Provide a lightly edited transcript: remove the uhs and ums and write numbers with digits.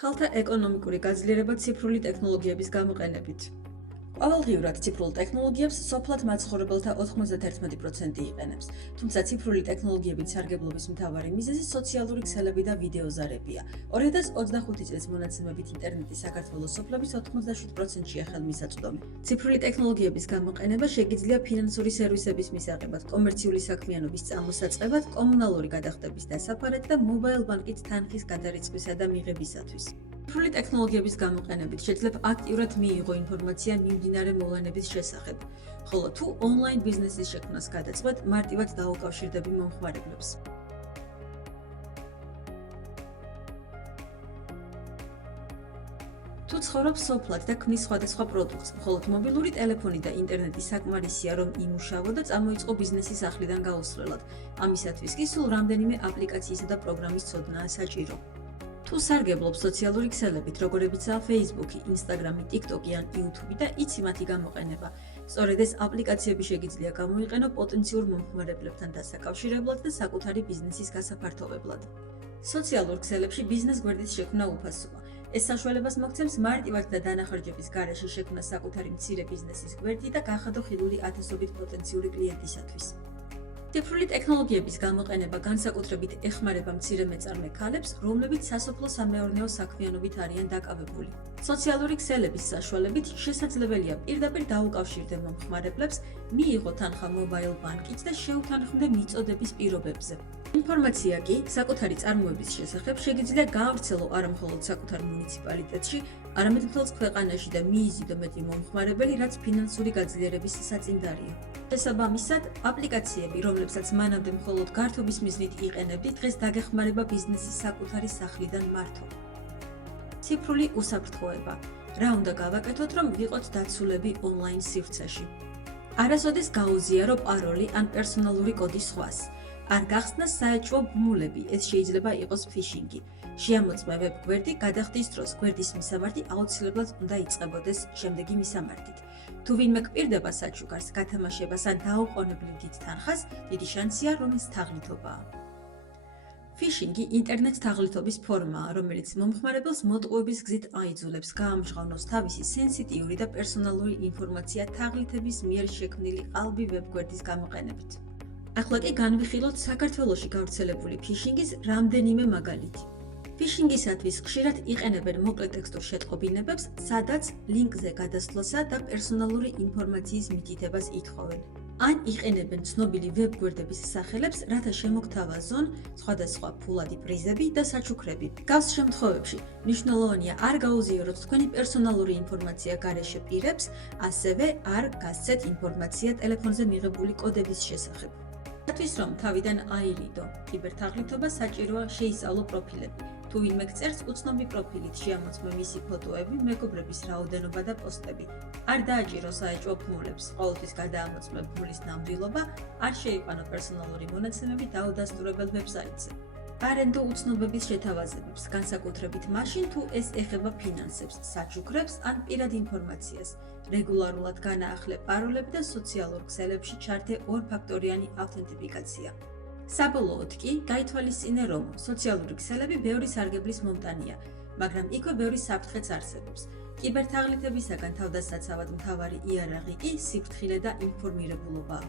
ქალთა ეკონომიკური გაძლიერება ციფრული ტექნოლოგიების გამოყენებით. ყოველდღიურად ციფრულ ტექნოლოგიებს სოფლად მაცხოვრებელთა 91% იყენებს, თუმცა ციფრული ტექნოლოგიებით სარგებლობის მთავარი მიზეზი სოციალური ქსელები და ვიდეოზარებია. 2025 წლის მონაცემებით ინტერნეტი საქართველოს სოფლების 87%-ია ხელმისაწვდომი. ციფრული ტექნოლოგიების გამოყენება შეგიძლია ფინანსური სერვისების მისაღებად, კომერციული საქმიანობის წამოსაწყებად, კომუნალური გადახდების დასაფარად და მობაილ ბანკით თანხის გადარიცხვისა და მიღებისათვის. ციფრული ტექნოლოგიების გამოყენებით შეძლებ აქტიურად მიიღო ინფორმაცია მიმდინარე მოვლენების შესახებ, ხოლო თუ ონლაინ ბიზნესის შექმნას გადაწყვეტ, მარტივად დაუკავშირდები მომხმარებლებს. თუ ცხოვრობ სოფლად და ქმნის სხვადასხვა პროდუქტს, მხოლოდ მობილური ტელეფონი და ინტერნეტი საკმარისია, რომ იმუშაო და წამოიწყო ბიზნესი სახლიდან გაუსვლელად. ამისათვის კი სულ რამდენიმე აპლიკაციისა და პროგრამის ცოდნაა საჭირო. თუ სარგებლობ სოციალური ქსელებით, როგორებიცაა Facebook, Instagram, TikTok ან YouTube და იცი მათი გამოყენება, სწორედ ეს აპლიკაციები შეგიძლია გამოიყენო პოტენციურ მომხმარებლებთან დასაკავშირებლად და საკუთარი ბიზნესის გასაფართოვებლად. სოციალურ ქსელებში ბიზნეს გვერდის შექმნა უფასოა. ეს საშუალებას მოგცემს მარტივად და დანახარჯების გარეშე შექმნა საკუთარი მცირე ბიზნესის გვერდი და გახადო ხილული ათასობით პოტენციური კლიენტისათვის. ციფრული ტექნოლოგიების გამოყენება განსაკუთრებით ეხმარება მცირე მეწარმე ქალებს, რომლებიც სასოფლო-სამეურნეო საქმიანობით არიან დაკავებული. სოციალური ქსელების საშუალებით შესაძლებელია პირდაპირ დაუკავშირდე მომხმარებლებს, მიიღო თანხა მობაილ ბანკით და შეუთანხმდე მიწოდების პირობებზე. ინფორმაცია კი საკუთარი წარმოების შესახებ შეგიძლია გაავრცელო არა მხოლოდ საკუთარ მუნიციპალიტეტში, არამედ მთელს ქვეყანაში და მიიზიდო მეტი მომხმარებელი, რაც ფინანსური გაძლიერების საწინდარია. შესაბამისად, აპლიკაციები, რომლებსაც მანამდე მხოლოდ გართობის მიზნით იყენებდით, დღეს დაგეხმარება ბიზნესის საკუთარი სახლიდან მართო. ციფრული უსაფრთხოება. რა უნდა გავაკეთოთ, რომ ვიყოთ დაცულები ონლაინ სივრცეში? არასოდეს გაუზიარო პაროლი ან პერსონალური კოდი სხვას. არ გახსნა საეჭვო ბმულები, ეს შეიძლება იყოს ფიშინგი. შეამოწმე ვებ გვერდი, გადახდის დროს გვერდის მისამართი აუცილებლად უნდა იწყებოდეს შემდეგი მისამართით. თუ ვინმე გპირდება საჩუქარს, გათამაშებას ან დაუყოვნებლივ დიდ თანხას, დიდი შანსია, რომ ეს თაღლითობაა. ფიშინგი ინტერნეტ თაღლითობის ფორმაა, რომელიც მომხმარებელს მოტყუების გზით აიძულებს გაამჟღავნოს თავისი სენსიტიური და პერსონალური ინფორმაცია თაღლითების მიერ შექმნილი ყალბი ვებ გვერდის გამოყენებით. ახლა კი განვიხილოთ საქართველოში გავრცელებული ფიშინგის რამდენიმე მაგალითი. ფიშინგისათვის ხშირად იყენებენ მოკლე ტექსტურ შეტყობინებებს, სადაც ლინკზე გადასვლასა და პერსონალური ინფორმაციის მითითებას ითხოვენ. ან იყენებენ ცნობილი ვებ გვერდების სახელებს, რათა შემოგთავაზონ სხვადასხვა ფულადი პრიზები და საჩუქრები. გავს შემთხვევებში მნიშვნელოვანია არ გაუზიაროთ თქვენი პერსონალური ინფორმაცია გარეშე პირებს, ასევე არ გასცეთ ინფორმაცია ტელეფონზე მიღებული კოდების შესახებ. რათვის რომ თავიდან აირიდო კიბერთაღლითობა, საჭიროა შეისწავლო პროფილები. თუ ვინმე გწერს უცნობი პროფილით, შეამოწმე მისი ფოტოები, მეგობრების რაოდენობა და პოსტები. არ დააჭირო საეჭვო ბმულებს, ყოველთვის გადაამოწმე ბმულის ნამდვილობა, არ შეიყვანო პერსონალური მონაცემები დაუდასტურებელ ვებსაიტზე. არ ენდო უცნობების შეთავაზებებს, განსაკუთრებით მაშინ, თუ ეს ეხება ფინანსებს, საჩუქრებს ან პირად ინფორმაციას. რეგულარულად განაახლე პაროლები და სოციალურ ქსელებში ჩართე ორფაქტორიანი ავთენტიფიკაცია. საბოლოოდ კი გაითვალისწინე, რომ სოციალური ქსელები ბევრი სარგებლის მომტანია, მაგრამ იქვე ბევრი საფრთხეც არსებობს. კიბერთაღლითებისაგან თავდასაცავად მთავარი იარაღი კი სიფრთხილე და ინფორმირებულობაა.